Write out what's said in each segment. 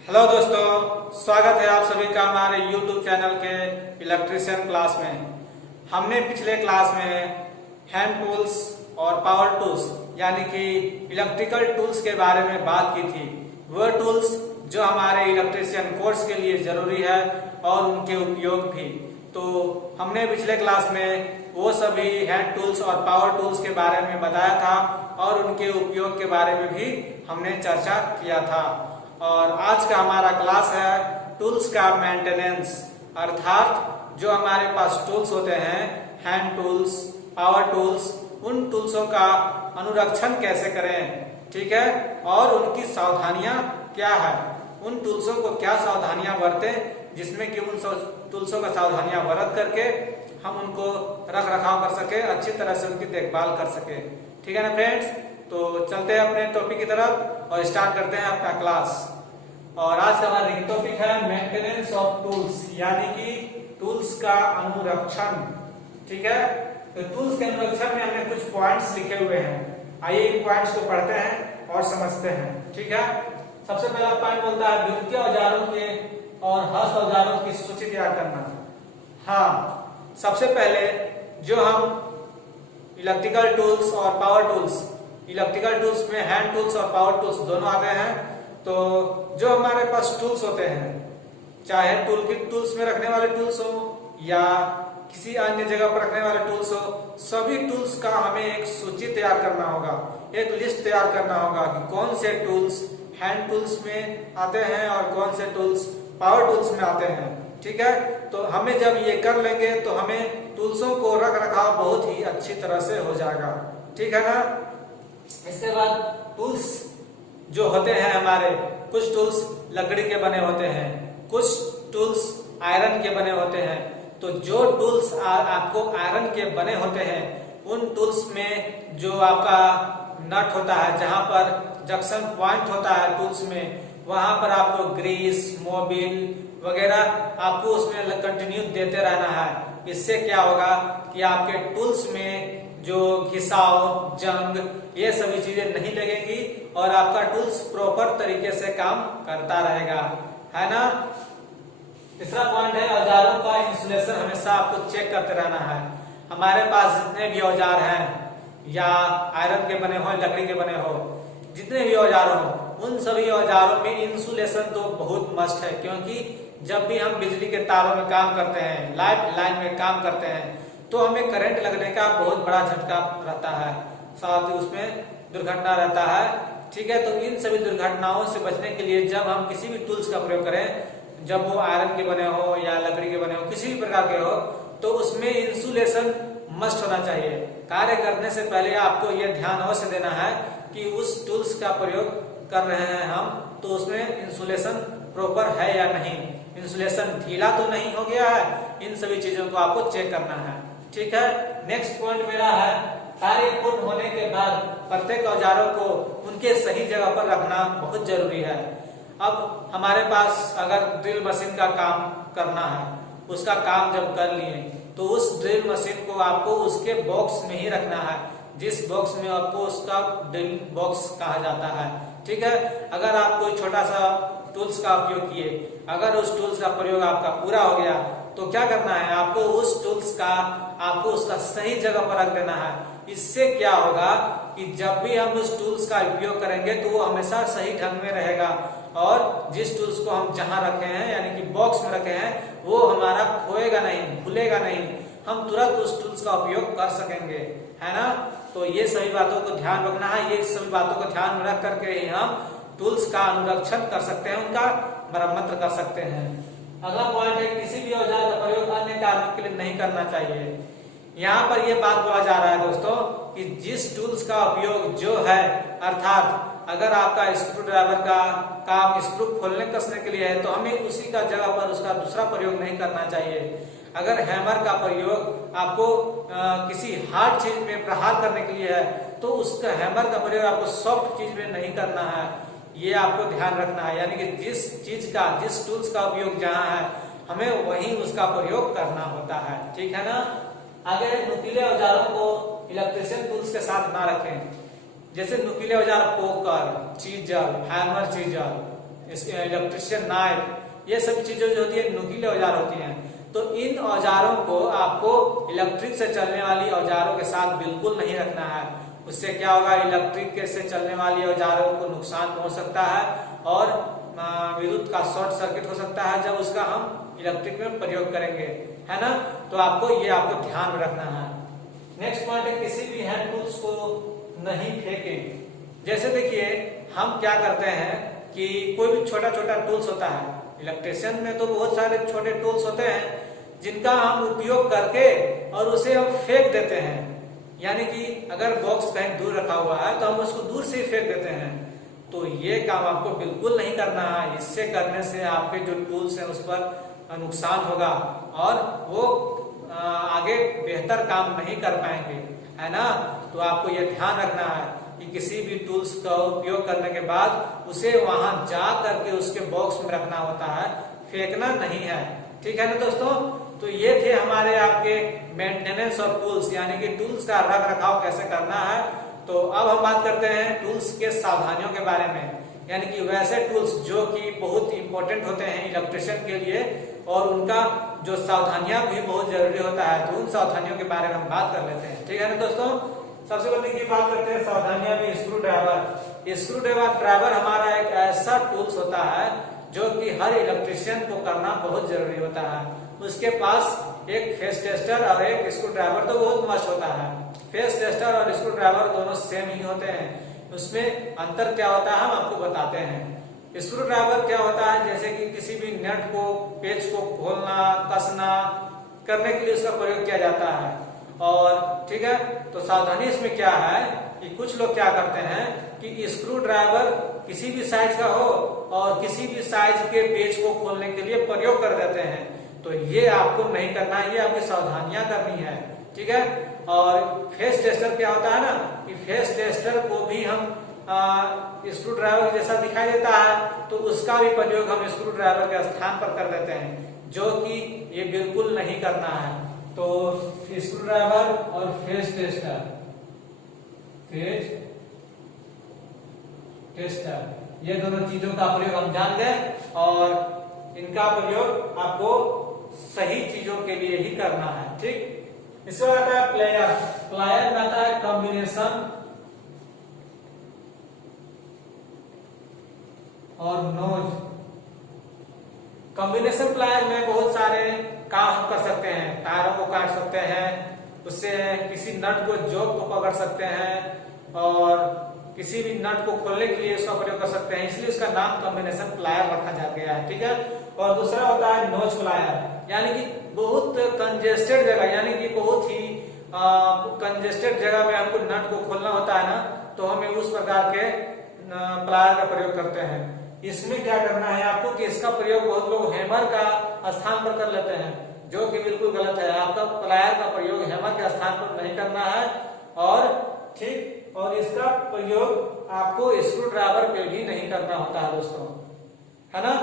Hello दोस्तों, स्वागत है आप सभी का हमारे YouTube चैनल के इलेक्ट्रीशियन क्लास में। हमने पिछले क्लास में हैंड टूल्स और पावर टूल्स यानी कि इलेक्ट्रिकल टूल्स के बारे में बात की थी। वह टूल्स जो हमारे इलेक्ट्रीशियन कोर्स के लिए जरूरी है और उनके उपयोग भी। तो हमने पिछले क्लास में वो सभी हैंड टूल्स और पावर टूल्स के बारे में बताया था और उनके उपयोग के बारे में भी हमने चर्चा किया था। और आज का हमारा क्लास है टूल्स का मेंटेनेंस, अर्थात जो हमारे पास टूल्स होते हैं, हैंड टूल्स, पावर टूल्स, उन टूल्सों का अनुरक्षण कैसे करें, ठीक है, और उनकी सावधानियां क्या है, उन टूल्सों को क्या सावधानियां बरतें जिसमें कि उन टूल्सों का सावधानियां बरत करके हम उनको रख रखाव कर सके, अच्छी तरह से उनकी देखभाल कर सके। ठीक है ना फ्रेंड्स, तो चलते हैं अपने टॉपिक की तरफ और स्टार्ट करते हैं अपना क्लास। और आज का हमारा टॉपिक है मेंटेनेंस ऑफ टूल्स, यानी कि टूल्स का अनुरक्षण। ठीक है, तो टूल्स के अनुरक्षण में हमने कुछ पॉइंट्स लिखे हुए हैं। आइए इन पॉइंट्स को पढ़ते हैं और समझते हैं। ठीक है, सबसे पहला पॉइंट बोलता है विद्युतीय औजारों के और हस्त औजारों की सूची तैयार करना। हाँ, सबसे पहले जो हम इलेक्ट्रिकल टूल्स और पावर टूल्स, इलेक्ट्रिकल टूल्स में हैंड टूल्स और पावर टूल्स दोनों आते हैं। तो जो हमारे पास टूल्स होते हैं, चाहे टूल किट टूल्स में रखने वाले टूल्स हो या किसी अन्य जगह पर रखने वाले टूल्स हो, सभी टूल्स का हमें एक सूची तैयार करना होगा, एक लिस्ट तैयार करना होगा कि कौन से टूल्स हैंड टूल्स में आते हैं और कौन से टूल्स पावर टूल्स में आते हैं। ठीक है, तो हमें जब ये कर लेंगे तो हमें टूल्सों को रख रखाव बहुत ही अच्छी तरह से हो जाएगा। ठीक है ना। इसके बाद टूल्स जो होते हैं हमारे, कुछ टूल्स लकड़ी के बने होते हैं, कुछ टूल्स आयरन के बने होते हैं। तो जो टूल्स आपको आयरन के बने होते हैं, उन टूल्स में जो आपका नट होता है, जहां पर जंक्शन पॉइंट होता है टूल्स में, वहां पर आपको ग्रीस, मोबिल वगैरह आपको उसमें कंटिन्यू देते रहना है। इससे क्या होगा कि आपके टूल्स में जो घिसाव, जंग, ये सभी चीजें नहीं लगेंगी और आपका टूल्स प्रॉपर तरीके से काम करता रहेगा, है ना। तीसरा पॉइंट है औजारों का इंसुलेशन हमेशा आपको चेक करते रहना है। हमारे पास जितने भी औजार हैं, या आयरन के बने हो, लकड़ी के बने हो, जितने भी औजार हो, उन सभी औजारों में इंसुलेशन तो बहुत मस्ट है। क्योंकि जब भी हम बिजली के तारों में काम करते हैं, लाइन में काम करते हैं, तो हमें करंट लगने का बहुत बड़ा झटका रहता है, साथ ही उसमें दुर्घटना रहता है। ठीक है, तो इन सभी दुर्घटनाओं से बचने के लिए जब हम किसी भी टूल्स का प्रयोग करें, जब वो आयरन के बने हो या लकड़ी के बने हो, किसी भी प्रकार के हो, तो उसमें इंसुलेशन मस्ट होना चाहिए। कार्य करने से पहले आपको यह ध्यान अवश्य देना है कि उस टूल्स का प्रयोग कर रहे हैं हम, तो उसमें इंसुलेशन प्रॉपर है या नहीं, इंसुलेशन ढीला तो नहीं हो गया है, इन सभी चीजों को आपको चेक करना है। ठीक है, नेक्स्ट पॉइंट मेरा है कार्य पूर्ण होने के बाद प्रत्येक औजारों को उनके सही जगह पर रखना बहुत जरूरी है। अब हमारे पास अगर ड्रिल मशीन का काम करना है, उसका काम जब कर लिए, तो उस ड्रिल मशीन को आपको उसके बॉक्स में ही रखना है, जिस बॉक्स में आपको उसका ड्रिल बॉक्स कहा जाता है। ठीक है, अगर आप कोई छोटा सा टूल्स का उपयोग किए, अगर उस टूल्स का प्रयोग आपका पूरा हो गया, तो क्या करना है, आपको उस टूल्स का आपको उसका सही जगह पर रख देना है। इससे क्या होगा कि जब भी हम उस टूल्स का उपयोग करेंगे तो वो हमेशा सही ढंग में रहेगा और जिस टूल्स को हम जहां रखे हैं, यानी कि बॉक्स में रखे हैं, वो हमारा खोएगा नहीं, भूलेगा नहीं, हम तुरंत उस टूल्स का उपयोग कर सकेंगे, है ना। तो ये सभी बातों को ध्यान रखना है, ये सभी बातों को ध्यान में रख करके ही हम टूल्स का अनुरक्षण कर सकते हैं, उनका मरम्मत कर सकते हैं। अगला पॉइंट है किसी भी औजार का प्रयोग अन्य कारणों के लिए नहीं करना चाहिए। यहाँ पर यह बात बोला जा रहा है दोस्तों कि जिस टूल्स का उपयोग जो है, अर्थात अगर आपका स्क्रू ड्राइवर का काम स्क्रू खोलने कसने के लिए है, तो हमें उसी का जगह पर उसका दूसरा प्रयोग नहीं करना चाहिए। अगर हैमर का प्रयोग आपको किसी हार्ड चीज में प्रहार करने के लिए है, तो उसका हैमर का प्रयोग आपको सॉफ्ट चीज में नहीं करना है, ये आपको ध्यान रखना है। यानी कि जिस टूल्स का उपयोग जहां है, हमें वहीं उसका प्रयोग करना होता है। ठीक है ना। आगे नुकीले औजारों को इलेक्ट्रिशियन टूल्स के साथ ना रखें। जैसे नुकीले औजार poker, chisel, hammer chisel, electrician knife, ये सब चीजें जो होती है नुकीले औजार होती हैं। तो इन औजारों को आपको इलेक्ट्रिक से चलने वाली औजारों के साथ बिल्कुल नहीं रखना है। उससे क्या होगा, इलेक्ट्रिक से चलने वाली औजारों को नुकसान पहुंच सकता है और विद्युत का शॉर्ट सर्किट हो सकता है जब उसका हम इलेक्ट्रिक में प्रयोग करेंगे, है ना। तो आपको ध्यान में रखना है। नेक्स्ट पॉइंट है, किसी भी हैंड टूल्स को नहीं फेंकें। जैसे देखिए हम क्या करते हैं कि कोई भी छोटा छोटा टूल्स होता है, इलेक्ट्रिशियन में तो बहुत सारे छोटे टूल्स होते हैं जिनका हम उपयोग करके और उसे हम फेंक देते हैं। यानी कि अगर बॉक्स कहीं दूर रखा हुआ है तो हम उसको दूर से ही फेंक देते हैं। तो ये काम आपको बिल्कुल नहीं करना है। इससे करने से आपके जो टूल्स हैं उस पर नुकसान होगा और वो आगे बेहतर काम नहीं कर पाएंगे, है ना। तो आपको ये ध्यान रखना है कि किसी भी टूल्स का उपयोग करने के बाद उसे वहां जा करके उसके बॉक्स में रखना होता है, फेंकना नहीं है। ठीक है ना दोस्तों। तो ये थे हमारे आपके मेंटेनेंस और टूल्स, यानी कि टूल्स का रख रखाव कैसे करना है। तो अब हम बात करते हैं टूल्स के सावधानियों के बारे में, यानी कि वैसे टूल्स जो कि बहुत इंपॉर्टेंट होते हैं इलेक्ट्रिशियन के लिए और उनका जो सावधानियां भी बहुत जरूरी होता है। तो उन सावधानियों के बारे में हम बात कर लेते हैं। ठीक है ना दोस्तों। सबसे पहले की बात करते हैं सावधानियां में स्क्रू ड्राइवर। स्क्रू ड्राइवर हमारा एक ऐसा टूल्स होता है जो कि हर इलेक्ट्रिशियन को करना बहुत जरूरी होता है। उसके पास एक फेस टेस्टर और एक स्क्रू ड्राइवर तो बहुत मस्त होता है। फेस टेस्टर और स्क्रू ड्राइवर दोनों सेम ही होते हैं। उसमें अंतर क्या होता है हम आपको बताते हैं। स्क्रू ड्राइवर क्या होता है, जैसे कि किसी भी नट को, पेच को खोलना, कसना करने के लिए उसका प्रयोग किया जाता है। और ठीक है, तो सावधानी इसमें क्या है कि कुछ लोग क्या करते हैं कि स्क्रू ड्राइवर किसी भी साइज का हो और किसी भी साइज के पेच को खोलने के लिए प्रयोग कर देते हैं। तो ये आपको नहीं करना है, ये आपकी सावधानियां करनी है। ठीक है। और फेस टेस्टर क्या होता है ना कि फेस टेस्टर को भी हम स्क्रू ड्राइवर जैसा दिखाई देता है तो उसका भी प्रयोग हम स्क्रू ड्राइवर के स्थान पर कर देते हैं, जो कि ये बिल्कुल नहीं करना है। तो स्क्रू ड्राइवर और फेस टेस्टर, ये दोनों चीजों का प्रयोग हम जान गए और इनका प्रयोग आपको सही चीजों के लिए ही करना है। ठीक। इसके बाद आता है प्लेयर। प्लेयर में आता है कॉम्बिनेशन और नोज। कॉम्बिनेशन प्लायर में बहुत सारे काम हम कर सकते हैं। तारों को काट सकते हैं, उससे किसी नट को जॉब को पकड़ सकते हैं और किसी भी नट को खोलने के लिए उसका प्रयोग कर सकते हैं। इसलिए उसका नाम कॉम्बिनेशन प्लायर रखा जा गया है। ठीक है। और दूसरा होता है नोज प्लायर, यानी कि बहुत कंजेस्टेड जगह, यानी कि बहुत ही कंजेस्टेड जगह में हमको नट को खोलना होता है ना, तो हमें उस प्रकार के प्लायर का प्रयोग करते हैं। इसमें क्या करना है आपको कि इसका प्रयोग बहुत लोग हैमर का स्थान पर कर लेते हैं, जो कि बिल्कुल गलत है। आपका प्लायर का प्रयोग हैमर के स्थान पर नहीं करना है। और ठीक, और इसका प्रयोग आपको स्क्रू ड्राइवर पे भी नहीं करना होता है दोस्तों, है ना।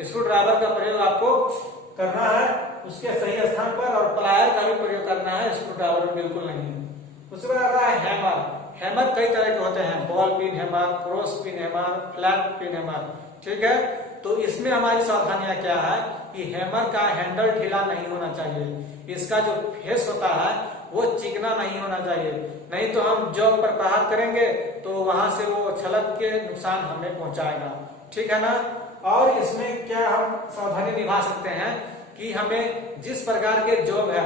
स्क्रू ड्राइवर का प्रयोग आपको करना है उसके सही स्थान पर और प्लायर का भी प्रयोग करना है, स्क्रू ड्राइवर में बिल्कुल नहीं। उसके बाद आता है हैमर। हैमर कई तरह के होते हैं, ball pin hammer, cross pin hammer, flat pin hammer. ठीक है। तो इसमें हमारी सावधानियां क्या है कि हैमर का हैंडल ढीला नहीं होना चाहिए। इसका जो फेस होता है वो चिकना नहीं होना चाहिए, नहीं तो हम जॉब पर प्रहार करेंगे तो वहां से वो छलक के नुकसान हमें पहुंचाएगा। ठीक है ना। और इसमें क्या हम सावधानी निभा सकते हैं कि हमें जिस प्रकार के जॉब है,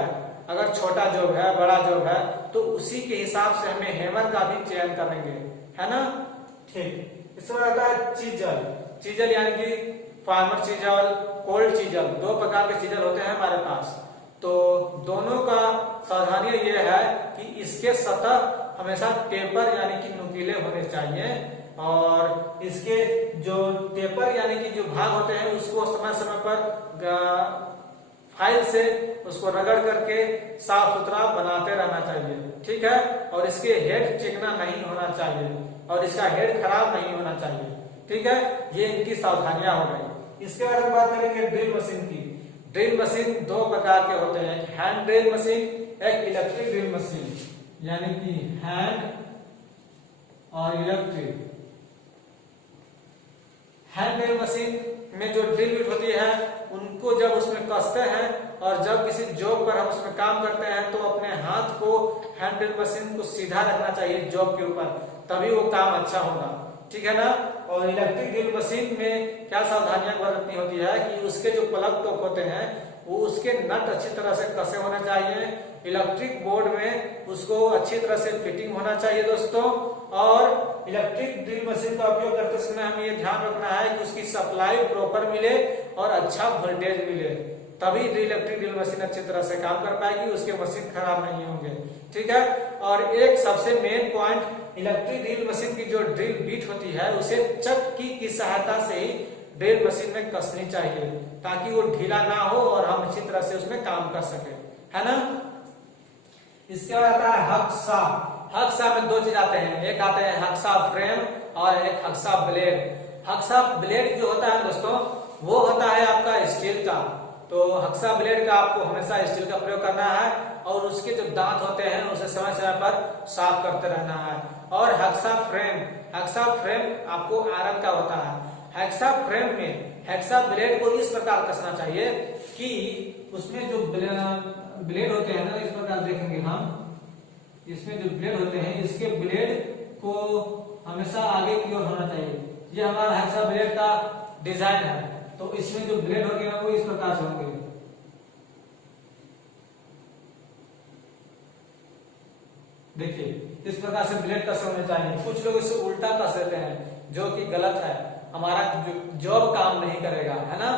अगर छोटा जॉब है, बड़ा जॉब है, तो उसी के हिसाब से हमें हैमर का भी चयन करेंगे, है ना। ठीक। इसमें आता है चीजल। चीजल यानी कि फार्मर चीजल, कोल्ड चीजल, दो प्रकार के चीजल होते हैं हमारे पास। तो दोनों का सावधानी ये है कि इसके सतह हमेशा टेपर यानी कि नुकीले होने चाहिए और इसके जो टेपर यानी कि जो भाग होते हैं उसको समय समय पर फाइल से उसको रगड़ करके साफ सुथरा बनाते रहना चाहिए। ठीक है। और इसके हेड चिकना नहीं होना चाहिए और इसका हेड खराब नहीं होना चाहिए। ठीक है। ये इनकी सावधानियां हो गई। इसके बाद हम बात करेंगे ड्रिल मशीन की। ड्रिल मशीन दो प्रकार के होते हैं, एक हैंड ड्रिल मशीन, एक इलेक्ट्रिक ड्रिल मशीन, यानी कि हैंड और इलेक्ट्रिक। हैंड ड्रिल मशीन में जो ड्रिल बिट होती है उनको जब उसमें कसते हैं और जब किसी जॉब पर हम उसमें काम करते हैं तो अपने हाथ को हैंड ड्रिल मशीन को सीधा रखना चाहिए जॉब के ऊपर, तभी वो काम अच्छा होगा। ठीक है ना। और इलेक्ट्रिक ड्रिल मशीन में क्या सावधानियां बरतनी होती है कि उसके जो प्लग टॉप होते हैं वो उसके नट अच्छी तरह से कसे होने चाहिए, इलेक्ट्रिक बोर्ड में उसको अच्छी तरह से फिटिंग होना चाहिए दोस्तों। और इलेक्ट्रिक ड्रिल मशीन का उपयोग करते समय हमें ये ध्यान रखना है कि उसकी सप्लाई प्रॉपर मिले और अच्छा वोल्टेज मिले, तभी इलेक्ट्रिक ड्रिल मशीन अच्छी तरह से काम कर पाएगी, उसके मशीन खराब नहीं होंगे। ठीक है। और एक सबसे main point, electric drill machine की जो ड्रिल बीट होती है उसे चक्की की सहायता से ही ड्रिल मशीन में कसनी चाहिए ताकि वो ढीला ना हो और हम अच्छी तरह से उसमें काम कर सके, है ना। इसके बाद आता है हक्सा। हक्सा में दो चीज आते हैं, एक आते हैं हक्सा फ्रेम और एक हक्सा ब्लेड। हक्सा ब्लेड जो होता है दोस्तों वो होता है आपका स्टील का, तो हक्सा ब्लेड का आपको हमेशा स्टील का प्रयोग करना है और उसके जो दांत होते हैं उसे समय समय पर साफ करते रहना है। और हक्सा फ्रेम आपको आयरन का होता है। हेक्सा फ्रेम में हेक्सा ब्लेड को इस प्रकार कसना चाहिए कि उसमें जो ब्लेड होते हैं ना, इस प्रकार देखेंगे हम, इसमें जो ब्लेड होते हैं इसके ब्लेड को हमेशा आगे की ओर होना चाहिए। ये हमारा हेक्सा ब्लेड का डिजाइन है, तो इसमें जो ब्लेड होंगे वो इस प्रकार से होंगे। देखिए इस प्रकार से ब्लेड कस होने चाहिए। कुछ लोग इसे उल्टा कस देते हैं जो कि गलत है, हमारा जॉब काम नहीं करेगा, है ना।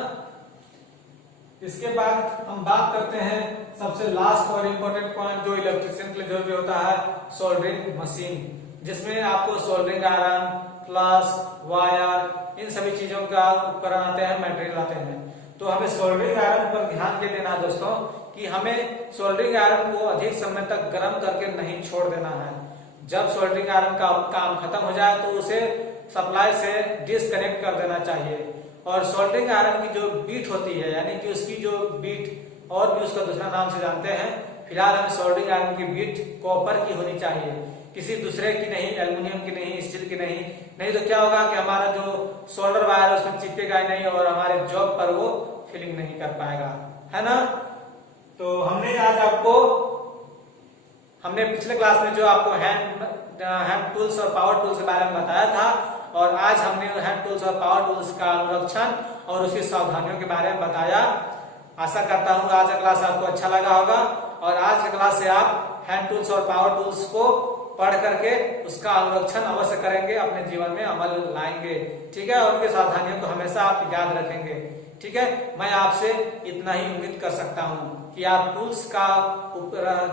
इसके बाद हम बात करते हैं सबसे लास्ट और इम्पोर्टेंट पॉइंट जो इलेक्ट्रिशियन के लिए जरूरी होता है, सोल्डरिंग मशीन, जिसमें आपको सोल्डरिंग आयरन, फ्लश, वायर, इन सभी चीजों का उपकरण आते हैं, मटेरियल आते हैं। तो हमें सोल्डरिंग आयरन पर ध्यान ये देना है दोस्तों कि हमें सोल्डरिंग आयरन को अधिक समय तक गर्म करके नहीं छोड़ देना है। जब सोल्डरिंग आयरन का काम खत्म हो जाए तो उसे सप्लाई से डिस्कनेक्ट कर देना चाहिए। और सोल्डरिंग आयरन की जो बीट होती है, यानी कि उसकी जो बीट, और भी उसका दूसरा नाम से जानते हैं, फिलहाल हम सोल्डरिंग आयरन की बीट कॉपर की होनी चाहिए, किसी दूसरे की नहीं, एल्युमिनियम की नहीं, स्टील की नहीं तो क्या होगा कि हमारा जो सोल्डर वायर है उसमें चिपकेगा ही नहीं और हमारे जॉब पर वो फिलिंग नहीं कर पाएगा, है ना। तो हमने पिछले क्लास में जो आपको हैंड टूल्स और पावर टूल्स के बारे में बताया था, और आज हमने हैंड टूल्स और पावर टूल्स का अनुरक्षण और उसकी सावधानियों के बारे में बताया। आशा करता हूँ आज का क्लास आपको अच्छा लगा होगा और आज की क्लास से आप हैंड टूल्स और पावर टूल्स को पढ़ करके उसका अनुरक्षण अवश्य करेंगे, अपने जीवन में अमल लाएंगे। ठीक है। और उनकी सावधानियों को हमेशा आप याद रखेंगे। ठीक है। मैं आपसे इतना ही उम्मीद कर सकता हूँ कि आप टूल्स का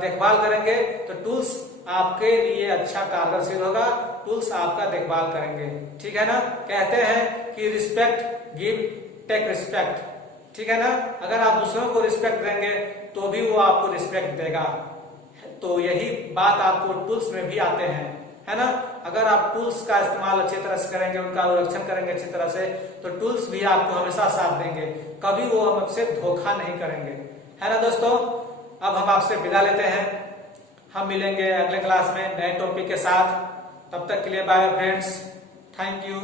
देखभाल करेंगे तो टूल्स आपके लिए अच्छा कारगर सिद्ध होगा, टूल्स आपका देखभाल करेंगे। ठीक है ना। कहते हैं कि रिस्पेक्ट गिव टेक रिस्पेक्ट। ठीक है ना। अगर आप दूसरों को रिस्पेक्ट देंगे तो भी वो आपको रिस्पेक्ट देगा। तो यही बात आपको टूल्स में भी आते हैं, है ना। अगर आप टूल्स का इस्तेमाल अच्छी तरह से करेंगे, उनका अनुरक्षण करेंगे अच्छी तरह से, तो टूल्स भी आपको हमेशा साथ देंगे, कभी वो हमसे धोखा नहीं करेंगे, है ना दोस्तों। अब हम आपसे विदा लेते हैं, हम मिलेंगे अगले क्लास में नए टॉपिक के साथ। तब तक के लिए बाय फ्रेंड्स, थैंक यू।